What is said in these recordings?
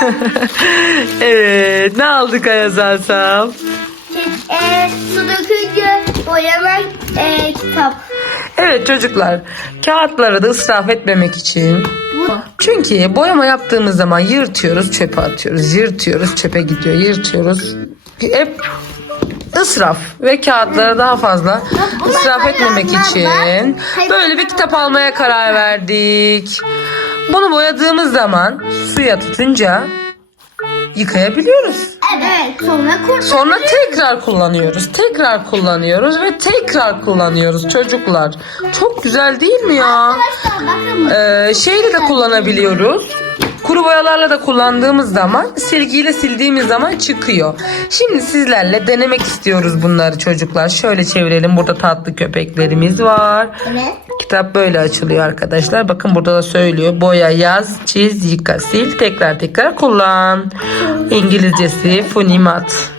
evet ne aldık Ayaz Asaf? e, su dökünce boyanan e, kitap. Evet çocuklar kağıtları da ısraf etmemek için çünkü boyama yaptığımız zaman yırtıyoruz çöpe atıyoruz yırtıyoruz çöpe gidiyor yırtıyoruz hep ısraf ve kağıtları daha fazla ısraf etmemek için böyle bir kitap almaya karar verdik. Bunu boyadığımız zaman suya tutunca yıkayabiliyoruz. Evet. Sonra kurt. Sonra tekrar kullanıyoruz. Tekrar kullanıyoruz ve tekrar kullanıyoruz çocuklar. Çok güzel değil mi ya? Arkadaşlar bakın. Ee, şeyle de kullanabiliyoruz. Kuru boyalarla da kullandığımız zaman silgiyle sildiğimiz zaman çıkıyor. Şimdi sizlerle denemek istiyoruz bunları çocuklar. Şöyle çevirelim. Burada tatlı köpeklerimiz var. Evet. Kitap böyle açılıyor arkadaşlar. Bakın burada da söylüyor. Boya, yaz, çiz, yıka, sil. Tekrar tekrar kullan. İngilizcesi funimat.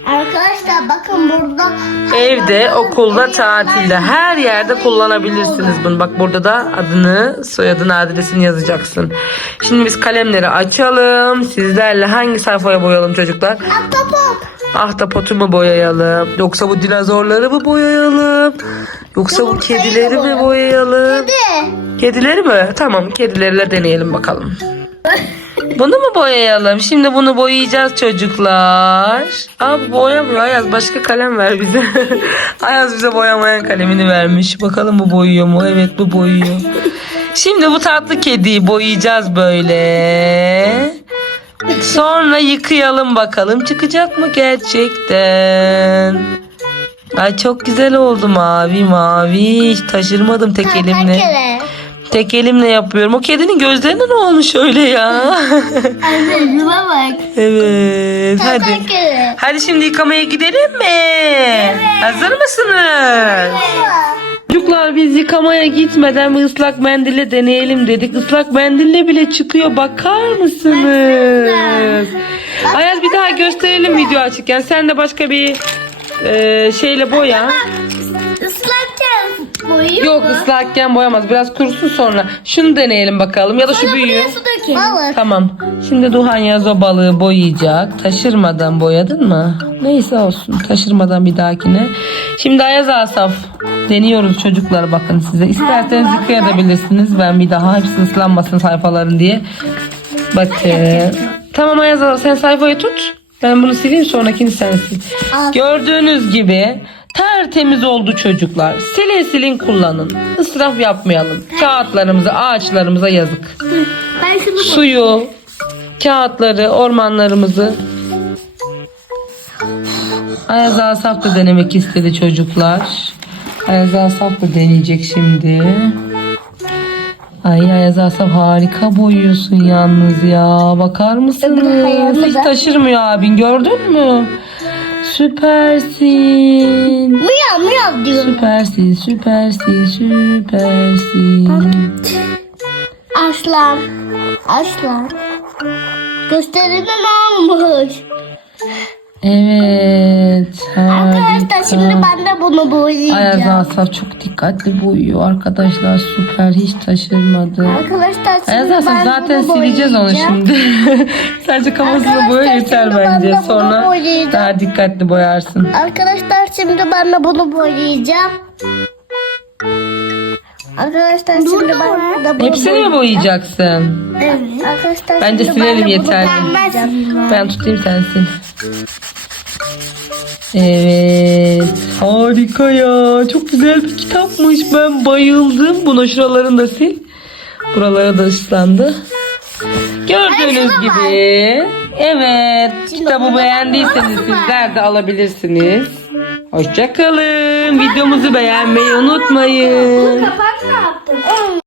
Arkadaşlar bakın burada Evde, okulda, tatilde her yerde kullanabilirsiniz bunu. Bak burada da adını, soyadını, adresini yazacaksın. Şimdi biz kalemleri açalım. Sizlerle hangi sayfaya boyayalım çocuklar? Ahtapot. Ahtapotu mu boyayalım? Yoksa bu dinozorları mı boyayalım? Yoksa bu kedileri mi boya. boyayalım? Kedi. Kedileri mi? Tamam kedilerle deneyelim bakalım. Bunu mu boyayalım? Şimdi bunu boyayacağız çocuklar. Aa bu boyamıyor Ayaz. Başka kalem ver bize. Ayaz bize boyamayan kalemini vermiş. Bakalım bu boyuyor mu? Evet bu boyuyor. Şimdi bu tatlı kediyi boyayacağız böyle. Sonra yıkayalım bakalım çıkacak mı gerçekten. Ay çok güzel oldu mavi mavi. Hiç taşırmadım tek elimle. Tek elimle yapıyorum. O kedinin gözlerine ne olmuş öyle ya? Anne yıla bak. evet. Hadi. Hadi şimdi yıkamaya gidelim mi? Hazır mısınız? Çocuklar biz yıkamaya gitmeden bir ıslak mendille deneyelim dedik. Islak mendille bile çıkıyor. Bakar mısınız? Ayaz bir daha gösterelim video açıkken. Sen de başka bir e, şeyle boya. Islakken boyuyor Yok ıslakken boyamaz. Biraz kurusun sonra. Şunu deneyelim bakalım. Ya da şu büyüğü. Su dökün. Balık. Tamam. Şimdi Duhan Yaz o balığı boyayacak. Taşırmadan boyadın mı? Neyse olsun. Taşırmadan bir dahakine. Şimdi Ayaz Asaf. Deniyoruz çocuklar bakın size. İsterseniz yıkayabilirsiniz. Ben bir daha hepsi ıslanmasın sayfaların diye. Bakın. Tamam Ayaz Asaf sen sayfayı tut. Ben bunu sileyim sonrakini sen sil. Gördüğünüz gibi tertemiz oldu çocuklar. Silin silin kullanın. Israf yapmayalım. Kağıtlarımıza, ağaçlarımıza yazık suyu, kağıtları, ormanlarımızı Ayaz Asaf da denemek istedi çocuklar. Ayaz Asaf da deneyecek şimdi. Ay Ayaz Asaf harika boyuyorsun yalnız ya. Bakar mısınız? Hiç taşırmıyor abin gördün mü? Süpersin. Miyav miyav diyorum. Süpersin, süpersin, süpersin. Aslan. Aslan. Gösteriden almış. Evet. Arkadaşlar şimdi ben de bunu Ayaz boyayacağım. Asaf çok dikkatli boyuyor arkadaşlar. Süper hiç taşırmadı. Arkadaşlar şimdi Ayaz Asaf ben zaten bunu sileceğiz onu boyayacağım. şimdi. Sadece kafasını Arkadaşlar, boya yeter şimdi ben bence. de bunu Sonra boyayacağım. daha dikkatli boyarsın. Arkadaşlar şimdi ben de bunu boyayacağım. Arkadaşlar şimdi ben de bunu Hepsini mi boyayacaksın? Evet. Arkadaşlar Bence şimdi ben silelim de bunu yeterli. boyayacağım. Ben tutayım sen sil. Evet. Harika ya. Çok güzel bir kitapmış. Ben bayıldım. Buna şuralarını da sil. Buraları da ıslandı. Gördüğünüz gibi. Evet. Kitabı beğendiyseniz sizler de alabilirsiniz. Hoşçakalın. Videomuzu beğenmeyi unutmayın. Kapak ne yaptın?